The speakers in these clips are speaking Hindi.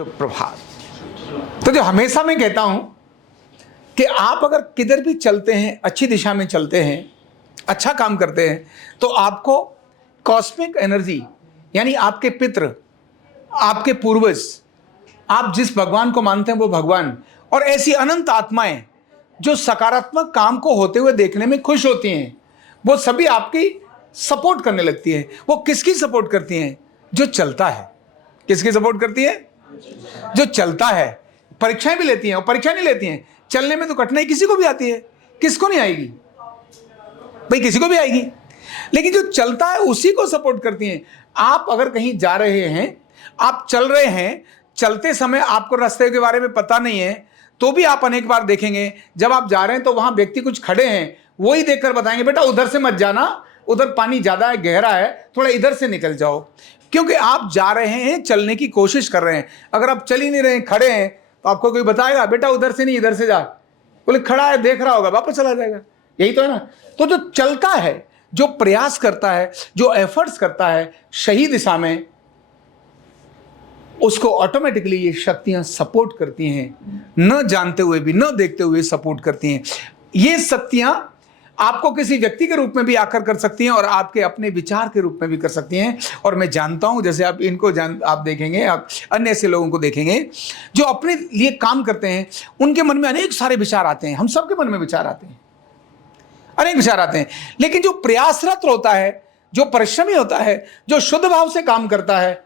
सुप्रभात। तो जो हमेशा मैं कहता हूं कि आप अगर किधर भी चलते हैं, अच्छी दिशा में चलते हैं, अच्छा काम करते हैं, तो आपको कॉस्मिक एनर्जी यानी आपके पितृ, आपके पूर्वज, आप जिस भगवान को मानते हैं वो भगवान और ऐसी अनंत आत्माएं जो सकारात्मक काम को होते हुए देखने में खुश होती हैं, वो सभी आपकी सपोर्ट करने लगती हैं। वो किसकी सपोर्ट करती हैं? जो चलता है। किसकी सपोर्ट करती है? जो चलता है। परीक्षाएं भी लेती हैं और परीक्षा नहीं लेती हैं। चलने में तो कठिनाई किसी को भी आती है, किसको नहीं आएगी भाई? किसी को भी आएगी, लेकिन जो चलता है उसी को सपोर्ट करती हैं। आप अगर कहीं जा रहे हैं, आप चल रहे हैं, चलते समय आपको रास्ते के बारे में पता नहीं है, तो भी आप अनेक बार देखेंगे जब आप जा रहे हैं तो वहां व्यक्ति कुछ खड़े हैं, वही देखकर बताएंगे बेटा उधर से मत जाना, उधर पानी ज्यादा है, गहरा है, थोड़ा इधर से निकल जाओ। क्योंकि आप जा रहे हैं, चलने की कोशिश कर रहे हैं। अगर आप चल ही नहीं रहे हैं, खड़े हैं, तो आपको कोई बताएगा बेटा उधर से नहीं इधर से जा? बोले खड़ा है, देख रहा होगा, वापस चला जाएगा। यही तो है ना। तो जो चलता है, जो प्रयास करता है, जो एफर्ट्स करता है सही दिशा में, उसको ऑटोमेटिकली ये शक्तियां सपोर्ट करती हैं, न जानते हुए भी, न देखते हुए सपोर्ट करती हैं। ये शक्तियां आपको किसी व्यक्ति के रूप में भी आकर कर सकती हैं और आपके अपने विचार के रूप में भी कर सकती हैं। और मैं जानता हूं, जैसे आप इनको आप देखेंगे, आप अन्य ऐसे लोगों को देखेंगे जो अपने लिए काम करते हैं, उनके मन में अनेक सारे विचार आते हैं। हम सबके मन में विचार आते हैं, अनेक विचार आते हैं, लेकिन जो प्रयासरत होता है, जो परिश्रमी होता है, जो शुद्ध भाव से काम करता है,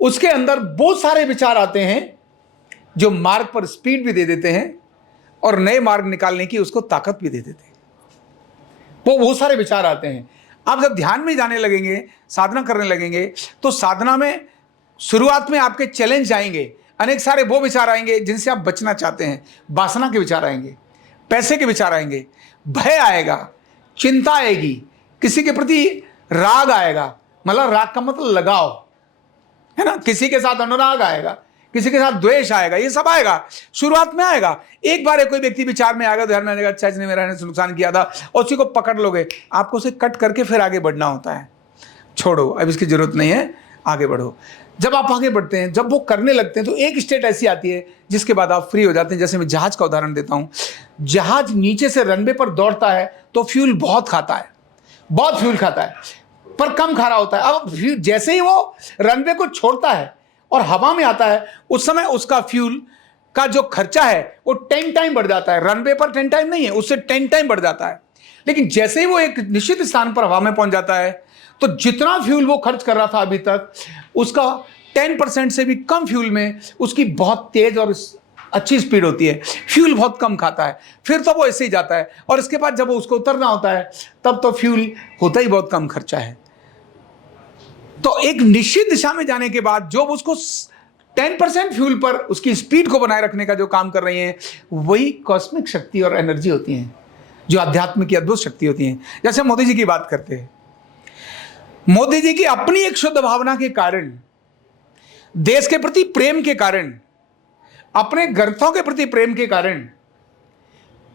उसके अंदर बहुत सारे विचार आते हैं जो मार्ग पर स्पीड भी दे देते हैं और नए मार्ग निकालने की उसको ताकत भी दे देते हैं। वो बहुत सारे विचार आते हैं। आप जब ध्यान में जाने लगेंगे, साधना करने लगेंगे, तो साधना में शुरुआत में आपके चैलेंज आएंगे, अनेक सारे वो विचार आएंगे जिनसे आप बचना चाहते हैं। वासना के विचार आएंगे, पैसे के विचार आएंगे, भय आएगा, चिंता आएगी, किसी के प्रति राग आएगा, मतलब राग का मतलब लगाव है ना, किसी के साथ अनुराग आएगा, किसी के साथ द्वेष आएगा, ये सब आएगा, शुरुआत में आएगा। एक बार कोई व्यक्ति विचार में आएगा, ध्यान में आएगा, अच्छा इसने मेरा नुकसान किया था, और उसी को पकड़ लोगे, आपको उसे कट करके फिर आगे बढ़ना होता है। छोड़ो, अब इसकी जरूरत नहीं है, आगे बढ़ो। जब आप आगे बढ़ते हैं, जब वो करने लगते हैं, तो एक स्टेट ऐसी आती है जिसके बाद आप फ्री हो जाते हैं। जैसे मैं जहाज का उदाहरण देता हूं। जहाज नीचे से रनवे पर दौड़ता है तो फ्यूल बहुत खाता है, बहुत फ्यूल खाता है, पर कम खा रहा होता है। अब जैसे ही वो रनवे को छोड़ता है और हवा में आता है, उस समय उसका फ्यूल का जो खर्चा है वो 10 टाइम बढ़ जाता है। रनवे पर 10 टाइम नहीं है, उससे 10 टाइम बढ़ जाता है। लेकिन जैसे ही वो एक निश्चित स्थान पर हवा में पहुंच जाता है, तो जितना फ्यूल वो खर्च कर रहा था अभी तक, उसका 10% से भी कम फ्यूल में उसकी बहुत तेज और अच्छी स्पीड होती है। फ्यूल बहुत कम खाता है, फिर तो वो ऐसे ही जाता है। और इसके बाद जब वो उसको उतरना होता है, तब तो फ्यूल होता ही बहुत कम खर्चा है। तो एक निश्चित दिशा में जाने के बाद जो उसको 10% फ्यूल पर उसकी स्पीड को बनाए रखने का जो काम कर रही हैं, वही कॉस्मिक शक्ति और एनर्जी होती हैं, जो आध्यात्म की अद्भुत शक्ति होती हैं। जैसे मोदी जी की बात करते हैं, मोदी जी की अपनी एक शुद्ध भावना के कारण, देश के प्रति प्रेम के कारण, अपने ग्रंथों के प्रति प्रेम के कारण,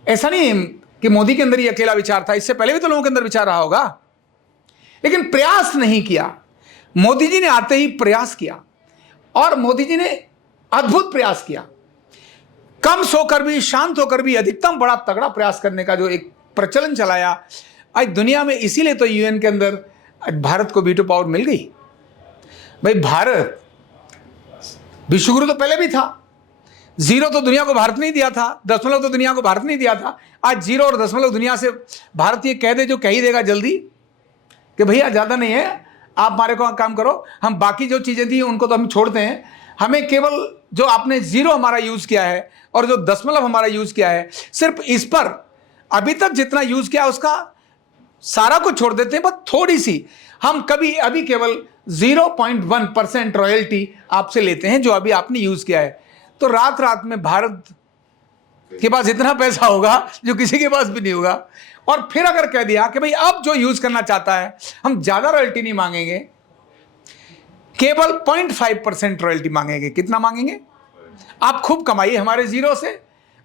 ऐसा नहीं है कि मोदी के अंदर ही अकेला विचार था, इससे पहले भी तो लोगों के अंदर विचार रहा होगा, लेकिन प्रयास नहीं किया। मोदी जी ने आते ही प्रयास किया, और मोदी जी ने अद्भुत प्रयास किया। कम सोकर भी, शांत होकर भी अधिकतम बड़ा तगड़ा प्रयास करने का जो एक प्रचलन चलाया आज दुनिया में। इसीलिए तो यूएन के अंदर भारत को वीटो पावर मिल गई। भाई भारत विश्वगुरु तो पहले भी था, 0 तो दुनिया को भारत नहीं दिया था, दशमलव तो दुनिया को भारत नहीं दिया था। आज 0 और दशमलव दुनिया से भारत ये कह दे, जो कह ही देगा जल्दी, कि भैया ज्यादा नहीं है, आप हमारे को काम करो, हम बाकी जो चीजें थी उनको तो हम छोड़ते हैं, हमें केवल जो आपने 0 हमारा यूज किया है और जो दशमलव हमारा यूज किया है, सिर्फ इस पर अभी तक जितना यूज किया उसका सारा कुछ छोड़ देते हैं, बस थोड़ी सी हम कभी अभी केवल 0.1% रॉयल्टी आपसे लेते हैं जो अभी आपने यूज किया है। तो रात रात में भारत के पास इतना पैसा होगा जो किसी के पास भी नहीं होगा। और फिर अगर कह दिया कि भाई अब जो यूज करना चाहता है, हम ज्यादा रॉयल्टी नहीं मांगेंगे, केवल 0.5% रॉयल्टी मांगेंगे। कितना मांगेंगे? आप खूब कमाइए हमारे 0 से।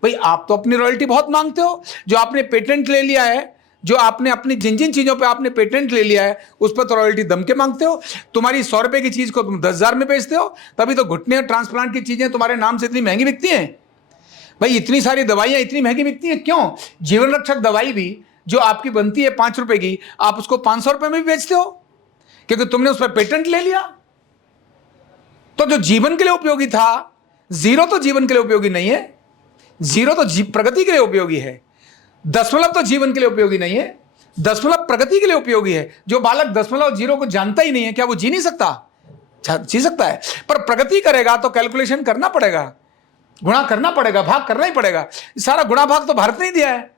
भाई आप तो अपनी रॉयल्टी बहुत मांगते हो, जो आपने पेटेंट ले लिया है, जो आपने अपनी जिन जिन चीजों पे आपने पेटेंट ले लिया है उस पर तो रॉयल्टी दम के मांगते हो। तुम्हारी 100 रुपए की चीज को तुम 10,000 में बेचते हो, तभी तो घुटने और ट्रांसप्लांट की चीजें तुम्हारे नाम से इतनी महंगी बिकती हैं। भाई इतनी सारी दवाइयां इतनी महंगी बिकती हैं क्यों? जीवन रक्षक दवाई भी जो आपकी बनती है 5 रुपए की, आप उसको 500 रुपए में भी बेचते हो क्योंकि तुमने उस पर पेटेंट ले लिया। तो जो जीवन के लिए उपयोगी था, जीरो तो जीवन के लिए उपयोगी नहीं है, जीरो तो प्रगति के लिए उपयोगी है। दशमलव तो जीवन के लिए उपयोगी नहीं है, दशमलव प्रगति के लिए उपयोगी है। जो बालक दशमलव जीरो को जानता ही नहीं है, क्या वो जी नहीं सकता? जी सकता है, पर प्रगति करेगा तो कैलकुलेशन करना पड़ेगा, गुणा करना पड़ेगा, भाग करना ही पड़ेगा। सारा गुणा भाग तो भारत ने ही दिया है।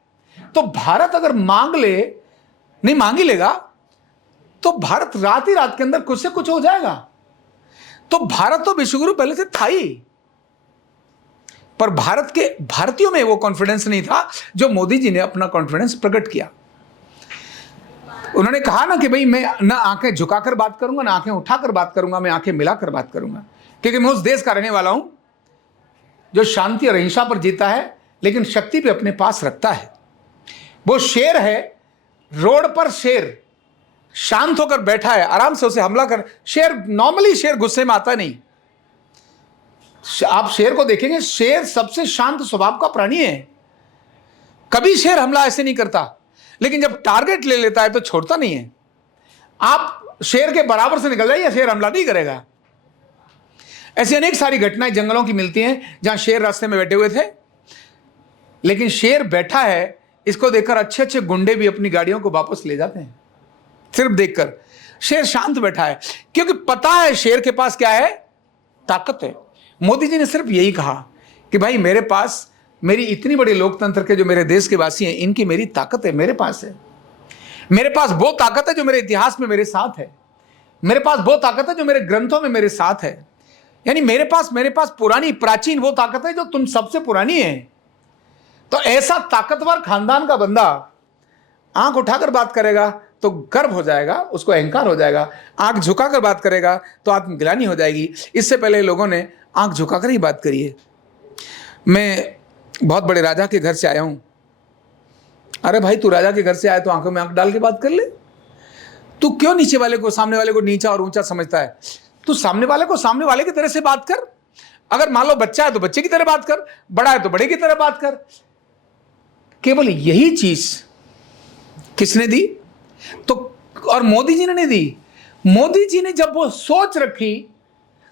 तो भारत अगर मांग ले, नहीं मांग ही लेगा, तो भारत रात ही रात के अंदर कुछ से कुछ हो जाएगा। तो भारत तो विश्वगुरु पहले से था ही, पर भारत के भारतीयों में वो कॉन्फिडेंस नहीं था जो मोदी जी ने अपना कॉन्फिडेंस प्रकट किया। उन्होंने कहा ना कि भाई मैं ना आंखें झुकाकर बात करूंगा, ना आंखें उठाकर बात करूंगा, मैं आंखें मिलाकर बात करूंगा, क्योंकि मैं उस देश का रहने वाला हूं जो शांति और अहिंसा पर जीता है लेकिन शक्ति भी अपने पास रखता है। वो शेर है, रोड पर शेर शांत होकर बैठा है, आराम से उसे हमला कर। शेर नॉर्मली शेर गुस्से में आता नहीं। आप शेर को देखेंगे, शेर सबसे शांत स्वभाव का प्राणी है, कभी शेर हमला ऐसे नहीं करता, लेकिन जब टारगेट ले लेता है तो छोड़ता नहीं है। आप शेर के बराबर से निकल जाइए, शेर हमला नहीं करेगा। ऐसी अनेक सारी घटनाएं जंगलों की मिलती हैं जहां शेर रास्ते में बैठे हुए थे, लेकिन शेर बैठा है इसको देखकर अच्छे अच्छे गुंडे भी अपनी गाड़ियों को वापस ले जाते हैं, सिर्फ देखकर। शेर शांत बैठा है क्योंकि पता है शेर के पास क्या है, ताकत है। मोदी जी ने सिर्फ यही कहा कि भाई मेरे पास, मेरी इतनी बड़ी लोकतंत्र के जो मेरे देश के वासी हैं, इनकी मेरी ताकत है, मेरे पास है। मेरे पास वो ताकत है जो मेरे इतिहास में मेरे साथ है, मेरे पास वो ताकत है जो मेरे ग्रंथों में मेरे साथ है। यानी मेरे पास पुरानी प्राचीन वो ताकत है जो तुम सबसे पुरानी है। तो ऐसा ताकतवर खानदान का बंदा आंख उठाकर बात करेगा तो गर्व हो जाएगा, उसको अहंकार हो जाएगा। आंख झुकाकर बात करेगा तो आत्मग्लानि हो जाएगी। इससे पहले लोगों ने आंख झुकाकर ही बात करी है। मैं बहुत बड़े राजा के घर से आया हूं। अरे भाई तू राजा के घर से आया तो आंखों में आंख डाल के बात कर ले। तू क्यों नीचे वाले को, सामने वाले को नीचा और ऊंचा समझता है? तू सामने वाले को सामने वाले की तरह से बात कर। अगर मान लो बच्चा है तो बच्चे की तरह बात कर, बड़ा है तो बड़े की तरह बात कर। केवल यही चीज किसने दी? तो और मोदी जी ने नहीं दी। मोदी जी ने जब वो सोच रखी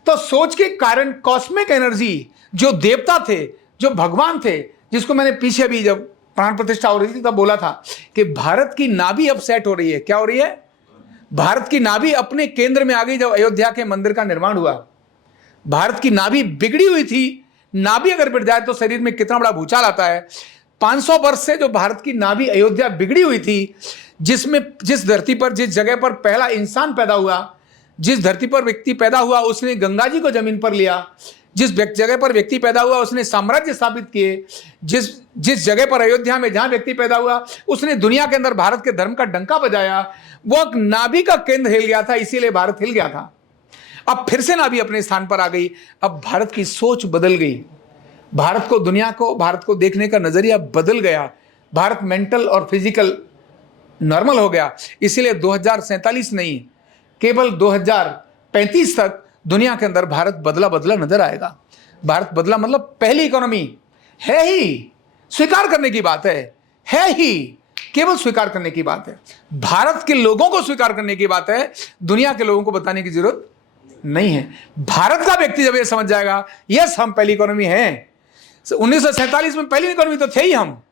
तो सोच के कारण कॉस्मिक एनर्जी, जो देवता थे, जो भगवान थे, जिसको मैंने पीछे भी जब प्राण प्रतिष्ठा हो रही थी तब बोला था कि भारत की नाभि अब सेट हो रही है। क्या हो रही है? भारत की नाभि अपने केंद्र में आ गई। जब अयोध्या के मंदिर का निर्माण हुआ, भारत की नाभि बिगड़ी हुई थी। नाभि अगर बिगड़ जाए तो शरीर में कितना बड़ा भूचाल आता है। 500 वर्ष से जो भारत की नाभि अयोध्या बिगड़ी हुई थी, जिसमें जिस धरती पर, जिस जगह पर पहला इंसान पैदा हुआ, जिस धरती पर व्यक्ति पैदा हुआ उसने गंगा जी को जमीन पर लिया, जिस जगह पर व्यक्ति पैदा हुआ उसने साम्राज्य स्थापित किए, जिस जगह पर अयोध्या में जहां व्यक्ति पैदा हुआ उसने दुनिया के अंदर भारत के धर्म का डंका बजाया। वो नाभि का केंद्र हिल गया था, इसीलिए भारत हिल गया था। अब फिर से नाभि अपने स्थान पर आ गई। अब भारत की सोच बदल गई, भारत को, दुनिया को, भारत को देखने का नजरिया बदल गया। भारत मेंटल और फिजिकल नॉर्मल हो गया। इसीलिए 2047 नहीं, केवल 2035 तक दुनिया के अंदर भारत बदला बदला नजर आएगा। भारत बदला मतलब पहली इकोनॉमी है ही, स्वीकार करने की बात है ही, केवल स्वीकार करने की बात है। भारत के लोगों को स्वीकार करने की बात है, दुनिया के लोगों को बताने की जरूरत नहीं है। भारत का व्यक्ति जब ये समझ जाएगा यस हम पहली इकोनॉमी हैं। 1947 में पहली इकोनॉमी तो थे ही हम।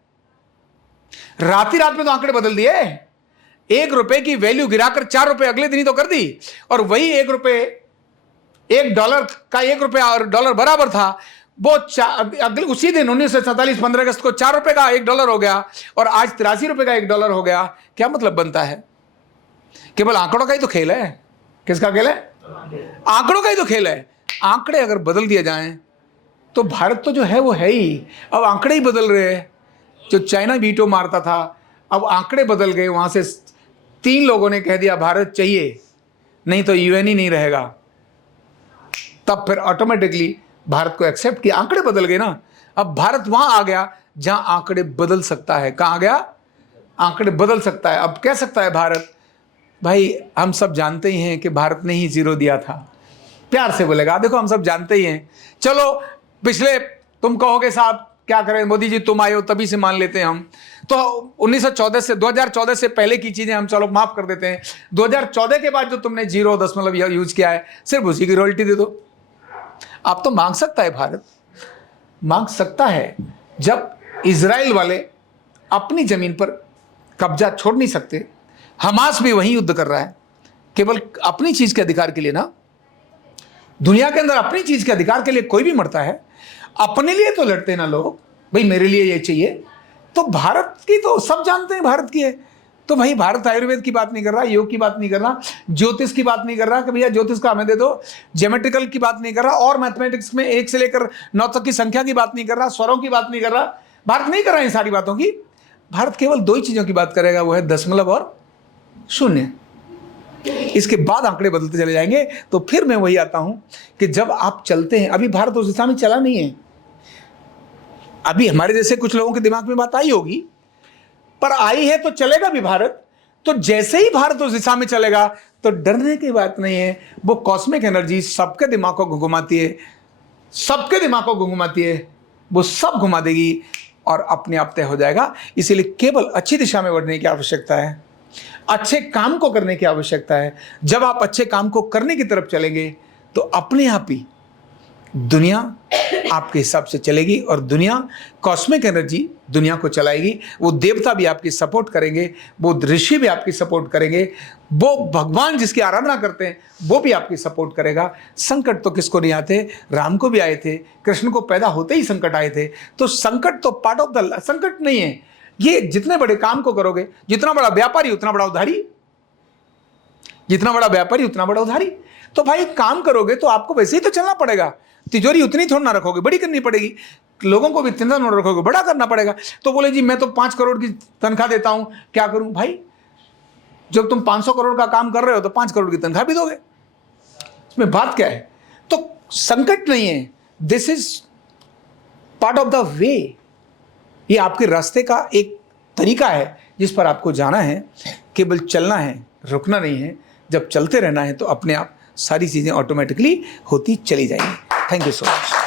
रात ही रात में तो आंकड़े बदल दिए। 1 रुपए की वैल्यू गिराकर 4 रुपए अगले दिन ही तो कर दी। और वही 1 रुपए, $1 का 1 रुपया और डॉलर बराबर था, वो अगले उसी दिन 1947 15 अगस्त को 4 रुपए का $1 हो गया और आज 83 रुपए का $1 हो गया। क्या मतलब बनता है? केवल आंकड़ों का ही तो खेल है। किसका खेल है? आंकड़ों का ही तो खेल है। आंकड़े अगर बदल दिए जाएं तो भारत तो जो है वो है ही। अब आंकड़े ही बदल रहे हैं। जो चाइना वीटो मारता था, अब आंकड़े बदल गए। वहां से 3 लोगों ने कह दिया भारत चाहिए, नहीं तो यूएन ही नहीं रहेगा। तब फिर ऑटोमेटिकली भारत को एक्सेप्ट किया। आंकड़े बदल गए ना। अब भारत वहां आ गया जहां आंकड़े बदल सकता है। कहां आ गया? आंकड़े बदल सकता है। अब कह सकता है भारत, भाई हम सब जानते ही हैं कि भारत ने ही 0 दिया था, प्यार से बोलेगा देखो हम सब जानते ही हैं, चलो पिछले तुम कहोगे साहब क्या करें मोदी जी, तुम आए हो तभी से मान लेते हैं हम, तो 1914 से 2014 से पहले की चीजें हम चलो माफ कर देते हैं, 2014 के बाद जो तुमने 0 यूज किया है सिर्फ उसी की रॉयल्टी दे दो। आप तो मांग सकता है, भारत मांग सकता है। जब इजराइल वाले अपनी जमीन पर कब्जा छोड़ नहीं सकते, हमास भी वही युद्ध कर रहा है केवल अपनी चीज के अधिकार के लिए ना। दुनिया के अंदर अपनी चीज के अधिकार के लिए कोई भी मरता है, अपने लिए तो लड़ते ना लोग, भाई मेरे लिए ये चाहिए। तो भारत की तो सब जानते हैं भारत की है, तो भाई भारत आयुर्वेद की बात नहीं कर रहा, योग की बात नहीं कर रहा, ज्योतिष की बात नहीं कर रहा कि भैया ज्योतिष का हमें दे दो, ज्योमेट्रिकल की बात नहीं कर रहा, और मैथमेटिक्स में 1 से लेकर 9 तक की संख्या की बात नहीं कर रहा, स्वरों की बात नहीं कर रहा। भारत नहीं कर रहा है इन सारी बातों की। भारत केवल 2 ही चीजों की बात करेगा, वो है दशमलव और शून्य। इसके बाद आंकड़े बदलते चले जाएंगे। तो फिर मैं वही आता हूं कि जब आप चलते हैं, अभी भारत उस दिशा में चला नहीं है, अभी हमारे जैसे कुछ लोगों के दिमाग में बात आई होगी, पर आई है तो चलेगा भी भारत। तो जैसे ही भारत उस दिशा में चलेगा तो डरने की बात नहीं है। वो कॉस्मिक एनर्जी सबके दिमाग को घुमाती है, सबके दिमाग को घुमाती है, वो सब घुमा देगी और अपने आप तय हो जाएगा। इसीलिए केवल अच्छी दिशा में बढ़ने की आवश्यकता है, अच्छे काम को करने की आवश्यकता है। जब आप अच्छे काम को करने की तरफ चलेंगे तो अपने आप ही दुनिया आपके हिसाब से चलेगी और दुनिया, कॉस्मिक एनर्जी दुनिया को चलाएगी। वो देवता भी आपकी सपोर्ट करेंगे, वो ऋषि भी आपकी सपोर्ट करेंगे, वो भगवान जिसकी आराधना करते हैं वो भी आपकी सपोर्ट करेगा। संकट तो किसको नहीं आते, राम को भी आए थे, कृष्ण को पैदा होते ही संकट आए थे। तो संकट तो पार्ट ऑफ द, संकट नहीं है ये। जितने बड़े काम को करोगे, जितना बड़ा व्यापारी उतना बड़ा उधारी, जितना बड़ा व्यापारी उतना बड़ा उधारी। तो भाई काम करोगे तो आपको वैसे ही तो चलना पड़ेगा, तिजोरी उतनी थोड़ी ना रखोगे, बड़ी करनी पड़ेगी। लोगों को भी इतना ना रखोगे, बड़ा करना पड़ेगा। तो बोले जी मैं तो 5 करोड़ की तनख्वाह देता हूं, क्या करूं? भाई जब तुम 500 करोड़ का काम कर रहे हो तो 5 करोड़ की तनख्वाह भी दोगे, इसमें बात क्या है? तो संकट नहीं है, this is part of the way. ये आपके रास्ते का एक तरीका है जिस पर आपको जाना है, केवल चलना है, रुकना नहीं है। जब चलते रहना है तो अपने आप सारी चीजें ऑटोमेटिकली होती चली जाएंगी। Thank you so much.